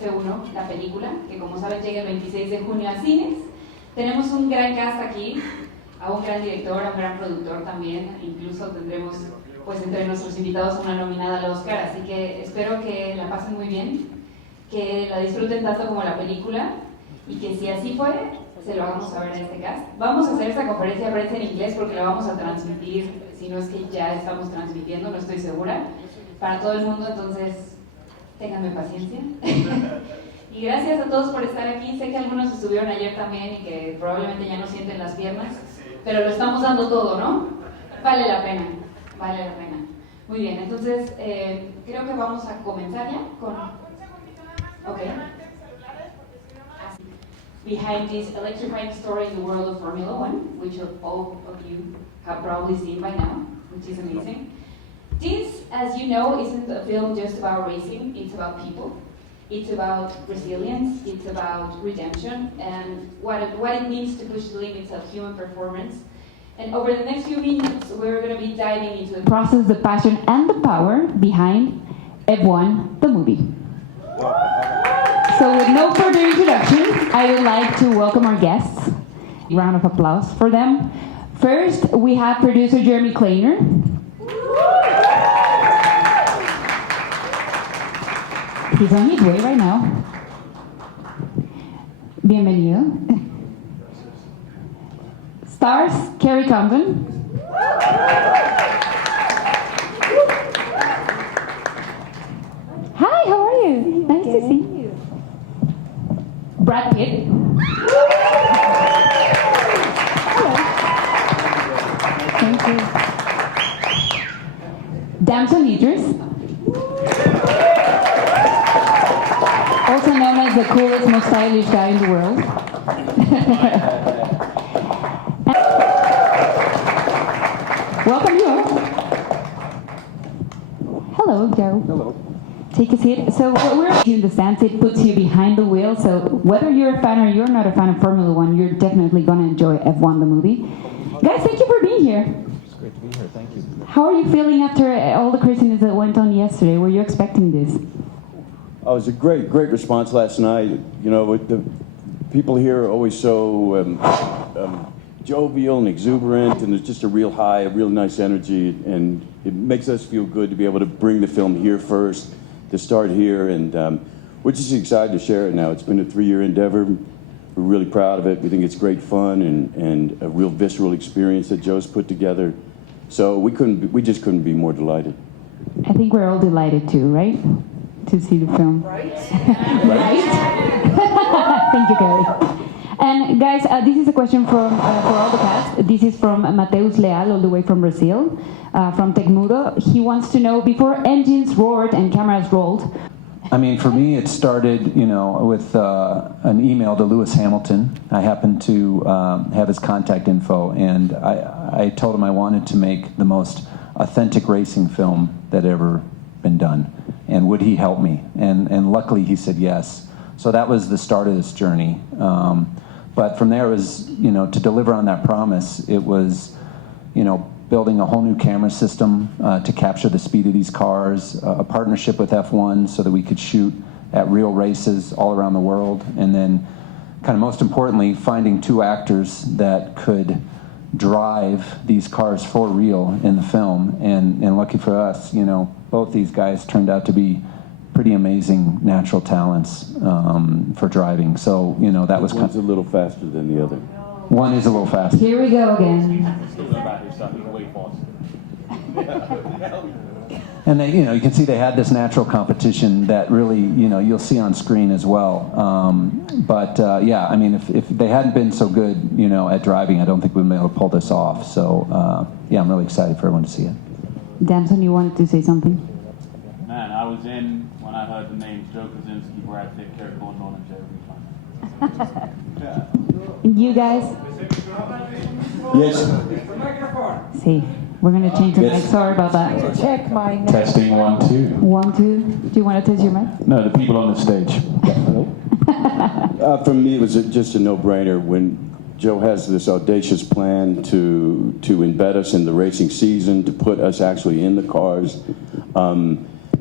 F1 La Película, que como saben llega el 26 de junio a cines. Tenemos un gran cast aquí, a un gran director, a un gran productor también, incluso tendremos pues entre nuestros invitados una nominada al Oscar, así que espero que la pasen muy bien, que la disfruten tanto como la película y que si así fue, se lo hagamos saber a este cast. Vamos a hacer esta conferencia de prensa en inglés porque la vamos a transmitir, si no es que ya estamos transmitiendo, no estoy segura, para todo el mundo, entonces ténganme paciencia. Y gracias a todos por estar aquí. Sé que algunos estuvieron ayer también y que probablemente ya no sienten las piernas, pero lo estamos dando todo, ¿no? Vale la pena, vale la pena. Muy bien, entonces creo que vamos a comenzar ya con... Ok. Behind this electrifying story in the world of Formula One, which all of you have probably seen by now, which is amazing. This, as you know, isn't a film just about racing, it's about people. It's about resilience, it's about redemption, and what it means to push the limits of human performance. And over the next few minutes, we're going to be diving into the process, the passion, and the power behind F1, the movie. So with no further introduction, I would like to welcome our guests. A round of applause for them. First, we have producer Jeremy Kleiner. He's on his way right now. Bienvenido. Stars, Carrie Condon. Hi, how are you? Nice to see you. Brad Pitt. Hello. Thank you. Damson Idris. Also known as the coolest, most stylish guy in the world. Welcome you all. Hello, Joe. Hello. Take a seat. So what we're in the stands, it puts you behind the wheel. So whether you're a fan or you're not a fan of Formula One, you're definitely going to enjoy F1 the movie. Guys, thank you for being here. It's great to be here. Thank you. How are you feeling after all the craziness that went on yesterday? Were you expecting this? Oh, it was a great response last night. You know, the people here are always so jovial and exuberant, and there's just a real high, a real nice energy, and it makes us feel good to be able to bring the film here first, to start here, and we're just excited to share it now. It's been a 3-year endeavor. We're really proud of it. We think it's great fun and a real visceral experience that Joe's put together. So we just couldn't be more delighted. I think we're all delighted too, right? To see the film. Right? Right? Thank you, Gary. And guys, this is a question from for all the cast. This is from Mateus Leal, all the way from Brazil, from Tecmudo. He wants to know, before engines roared and cameras rolled. I mean, for me, it started, you know, with an email to Lewis Hamilton. I happened to have his contact info, and I told him I wanted to make the most authentic racing film that ever been done, and would he help me? And luckily he said yes. So that was the start of this journey. But from there was, you know, to deliver on that promise, it was, you know, building a whole new camera system to capture the speed of these cars, a partnership with F1 so that we could shoot at real races all around the world, and then kind of most importantly, finding 2 actors that could drive these cars for real in the film. And lucky for us, you know, both these guys turned out to be pretty amazing natural talents for driving. So, you know, that was One's a little faster than the other. One is a little faster. Here we go again. And they, you know, you can see they had this natural competition that really, you know, you'll see on screen as well. Yeah, I mean, if they hadn't been so good, you know, at driving, I don't think we'd be able to pull this off. So, yeah, I'm really excited for everyone to see it. Damson, you wanted to say something? Man, I was in when I heard the names Joe Krasinski, Brad Pitt, Carrie Condon, and Jeremy Kleiner. You guys? Yes. See, we're going to change the mic. Sorry about that. Check my mic. Testing 1, 2. 1, 2. Do you want to test your mic? No, the people on the stage. For me, it was just a no-brainer when Joe has this audacious plan to embed us in the racing season, to put us actually in the cars.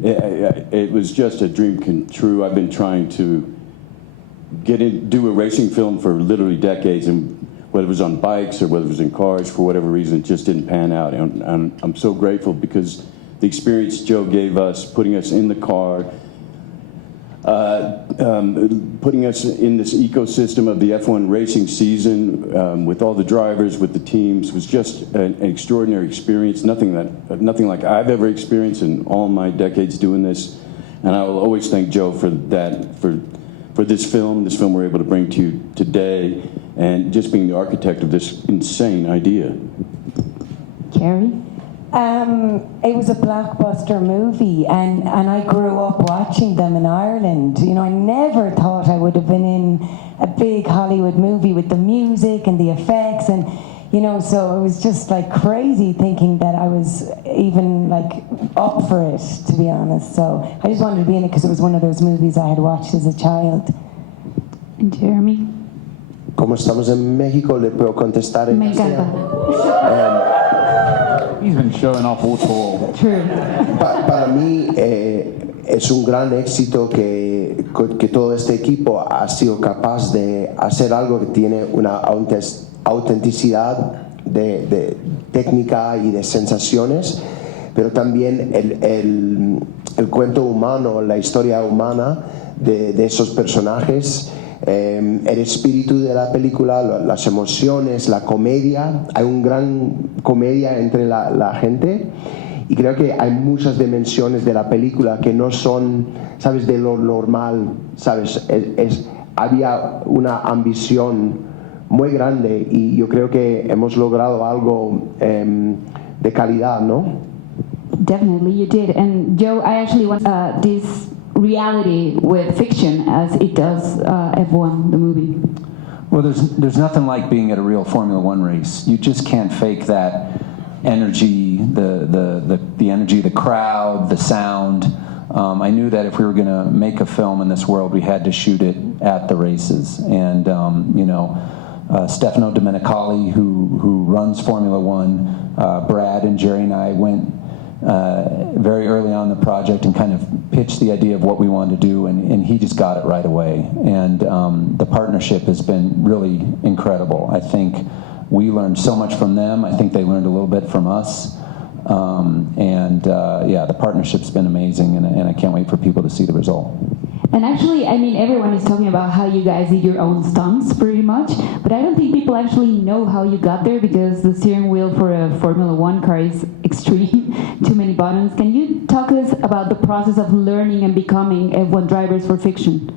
It was just a dream come true. I've been trying to do a racing film for literally decades, and whether it was on bikes or whether it was in cars, for whatever reason, it just didn't pan out. And I'm so grateful because the experience Joe gave us, putting us in the car, putting us in this ecosystem of the F1 racing season with all the drivers, with the teams, was just an extraordinary experience. Nothing like I've ever experienced in all my decades doing this. And I will always thank Joe for that, for this film we're able to bring to you today, and just being the architect of this insane idea. Carrie? It was a blockbuster movie, and I grew up watching them in Ireland. You know, I never thought I would have been in a big Hollywood movie with the music and the effects, and you know, so it was just like crazy thinking that I was even like up for it, to be honest. So I just wanted to be in it because it was one of those movies I had watched as a child. And Jeremy? Como estamos en México, le puedo contestar en Me encanta. He's been showing off all tour. True. Para mí es un gran éxito que todo este equipo ha sido capaz de hacer algo que tiene una autenticidad de técnica y de sensaciones, pero también el cuento humano, la historia humana de esos personajes, el espíritu de la película, las emociones, la comedia. Hay una gran comedia entre la gente, y creo que hay muchas dimensiones de la película que no son, ¿sabes?, de lo normal, ¿sabes? Había una ambición muy grande, y yo creo que hemos logrado algo de calidad, ¿no? Definitely, you did. And Joe, I actually want this reality with fiction as it does F1, the movie. Well, there's nothing like being at a real Formula One race. You just can't fake that energy, the energy of the crowd, the sound. I knew that if we were going to make a film in this world, we had to shoot it at the races. And you know, Stefano Domenicali, who runs Formula One, Brad and Jerry and I went very early on in the project and kind of pitched the idea of what we wanted to do, and he just got it right away. And the partnership has been really incredible. I think we learned so much from them. I think they learned a little bit from us. Yeah, the partnership's been amazing, and I can't wait for people to see the result. And actually, I mean, everyone is talking about how you guys did your own stunts pretty much, but I don't think people actually know how you got there, because the steering wheel for a Formula One car is extreme, too many buttons. Can you talk to us about the process of learning and becoming F1 drivers for fiction?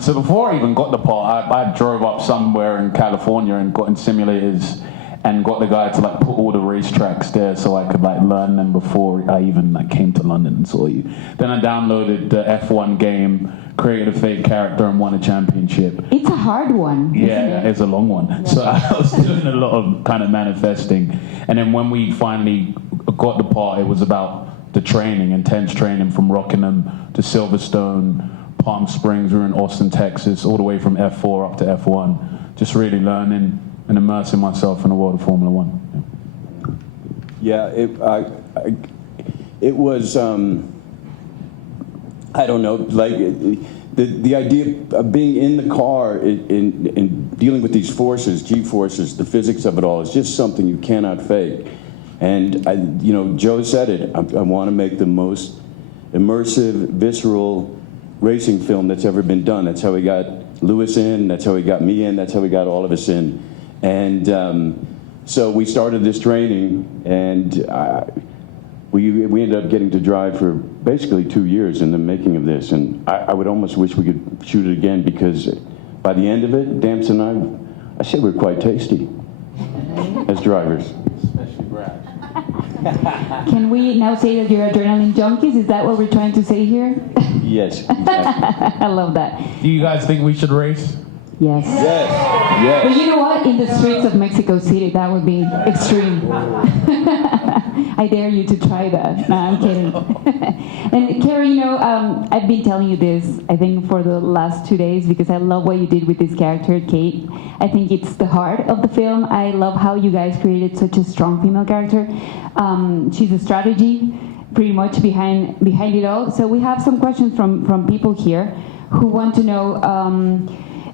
So before I even got the part, I drove up somewhere in California and got in simulators and got the guy to like put all the racetracks there so I could like learn them before I even like came to London and saw you. Then I downloaded the F1 game, created a fake character, and won a championship. It's a hard one. Yeah, it's a long one. So I was doing a lot of kind of manifesting. And then when we finally got the part, it was about the training, intense training from Rockingham to Silverstone, Palm Springs. We were in Austin, Texas, all the way from F4 up to F1. Just really learning and immersing myself in the world of Formula One. Yeah, it was, I don't know, like the idea of being in the car and dealing with these forces, G-forces, the physics of it all, is just something you cannot fake. And, you know, Joe said it, I want to make the most immersive, visceral racing film that's ever been done. That's how we got Lewis in, that's how we got me in, that's how we got all of us in. And so we started this training, and we ended up getting to drive for basically 2 years in the making of this. And I would almost wish we could shoot it again, because by the end of it, Damps and I said we're quite tasty as drivers. Especially Brad. Can we now say that you're adrenaline junkies? Is that what we're trying to say here? Yes, exactly. I love that. Do you guys think we should race? Yes. Yes. But you know what? In the streets of Mexico City, that would be extreme. I dare you to try that. No, I'm kidding. And Carrie, you know, I've been telling you this, I think, for the last 2 days because I love what you did with this character, Kate. I think it's the heart of the film. I love how you guys created such a strong female character. She's a strategy, pretty much behind it all. So we have some questions from people here who want to know.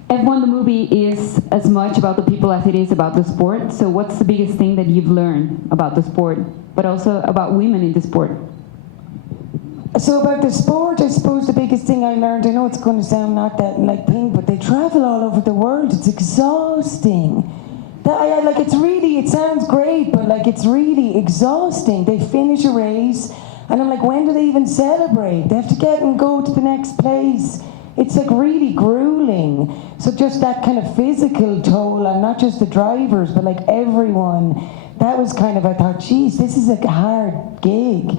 F1 the movie is as much about the people as it is about the sport. So what's the biggest thing that you've learned about the sport, but also about women in the sport? So about the sport, I suppose the biggest thing I learned, I know it's going to sound not that like thing, but they travel all over the world. It's exhausting. It's really, it sounds great, but like it's really exhausting. They finish a race, and I'm like, when do they even celebrate? They have to get and go to the next place. It's like really grueling. So just that kind of physical toll on not just the drivers, but like everyone. That was kind of, I thought, geez, this is a hard gig.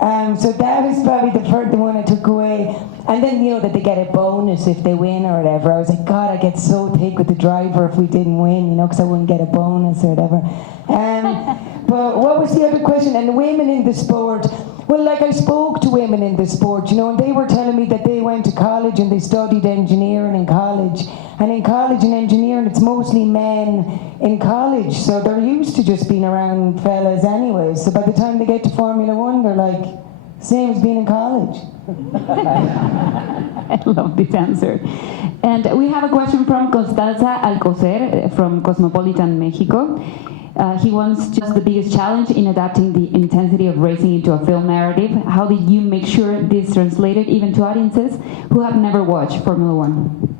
So that was probably the one I took away. And then, you know, that they get a bonus if they win or whatever. I was like, God, I get so thick with the driver if we didn't win, you know, because I wouldn't get a bonus or whatever. But what was the other question? And the women in the sport. Well, like I spoke to women in the sport, you know, and they were telling me that they went to college and they studied engineering in college. And in college and engineering, it's mostly men in college. So they're used to just being around fellas anyway. So by the time they get to Formula One, they're like, same as being in college. I love this answer. And we have a question from Constanza Alcocer from Cosmopolitan, Mexico. He wants just the biggest challenge in adapting the intensity of racing into a film narrative. How did you make sure this translated even to audiences who have never watched Formula One?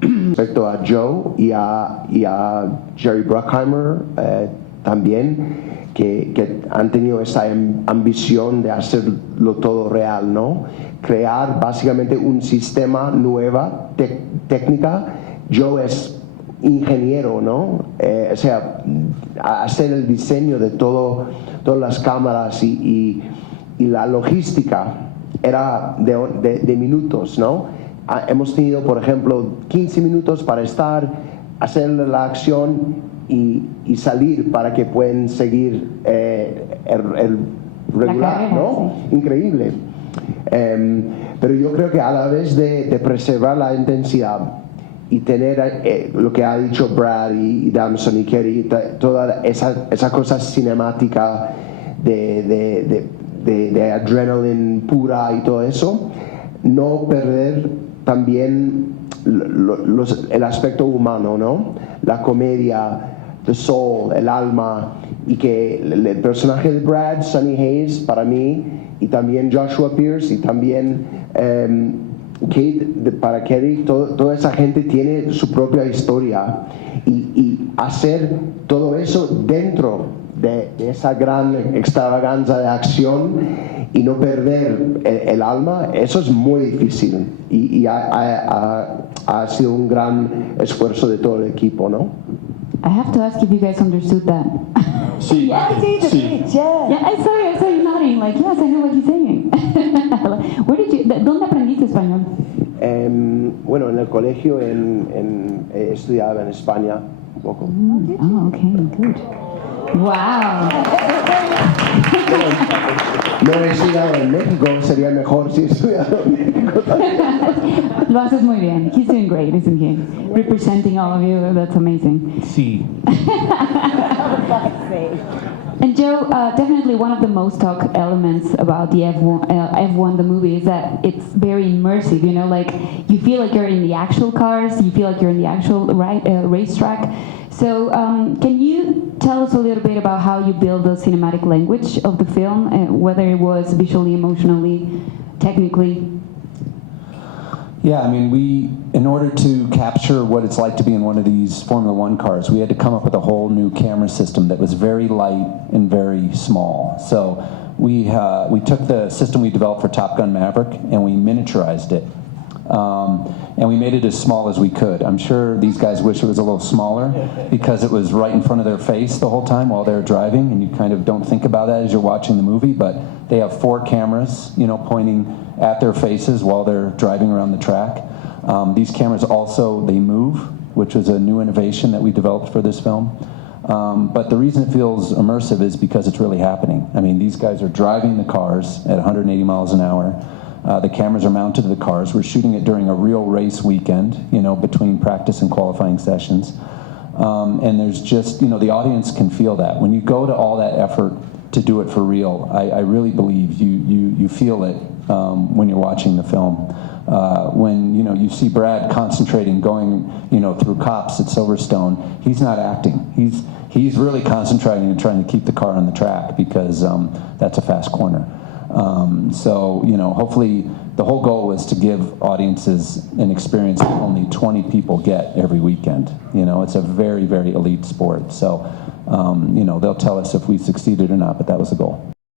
Respecto a Joe y a Jerry Bruckheimer también, que han tenido esa ambición de hacerlo todo real, ¿no? Crear básicamente un sistema nueva, técnica. Joe es ingeniero, ¿no? O sea, hacer el diseño de todas las cámaras y la logística era de minutos, ¿no? Hemos tenido, por ejemplo, 15 minutos para hacer la acción y salir para que puedan seguir el regular, ¿no? Increíble. Pero yo creo que a la vez de preservar la intensidad y tener lo que ha dicho Brad y Damson y Kerry, toda esa cosa cinemática de adrenaline pura y todo eso, no perder también el aspecto humano, ¿no? La comedia, the soul, el alma, y que el personaje de Brad, Sonny Hayes, para mí, y también Joshua Pierce, y también Kate, para Kerry, toda esa gente tiene su propia historia, y hacer todo eso dentro de esa gran extravaganza de acción y no perder el alma, eso es muy difícil, y ha sido un gran esfuerzo de todo el equipo, ¿no? I have to ask if you guys understood that. Sí. Yeah, Sí. yeah. I saw you nodding, like, yes, I know what you're saying. ¿Dónde aprendiste español? Bueno, en el colegio estudiaba en España un poco. Oh, okay, good. Wow. No he estudiado en México, sería mejor si estudiara en México. Lo haces muy bien. He's doing great, isn't he? Representing all of you, that's amazing. Sí. And Joe, definitely one of the most talked elements about the F1 the movie is that it's very immersive, you know, like you feel like you're in the actual cars, you feel like you're in the actual racetrack. So can you tell us a little bit about how you build the cinematic language of the film, whether it was visually, emotionally, technically? Yeah, I mean, in order to capture what it's like to be in one of these Formula One cars, we had to come up with a whole new camera system that was very light and very small. So we took the system we developed for Top Gun Maverick and we miniaturized it. And we made it as small as we could. I'm sure these guys wish it was a little smaller because it was right in front of their face the whole time while they're driving, and you kind of don't think about that as you're watching the movie, but they have 4 cameras, you know, pointing at their faces while they're driving around the track. These cameras also, they move, which was a new innovation that we developed for this film. But the reason it feels immersive is because it's really happening. I mean, these guys are driving the cars at 180 miles an hour. The cameras are mounted to the cars. We're shooting it during a real race weekend, between practice and qualifying sessions. And there's just, the audience can feel that. When you go to all that effort to do it for real, I really believe you feel it when you're watching the film. When you see Brad concentrating, going through cops at Silverstone, he's not acting. He's really concentrating and trying to keep the car on the track because that's a fast corner. So hopefully the whole goal was to give audiences an experience that only 20 people get every weekend. It's a very, very elite sport. So they'll tell us if we succeeded or not, but that was the goal.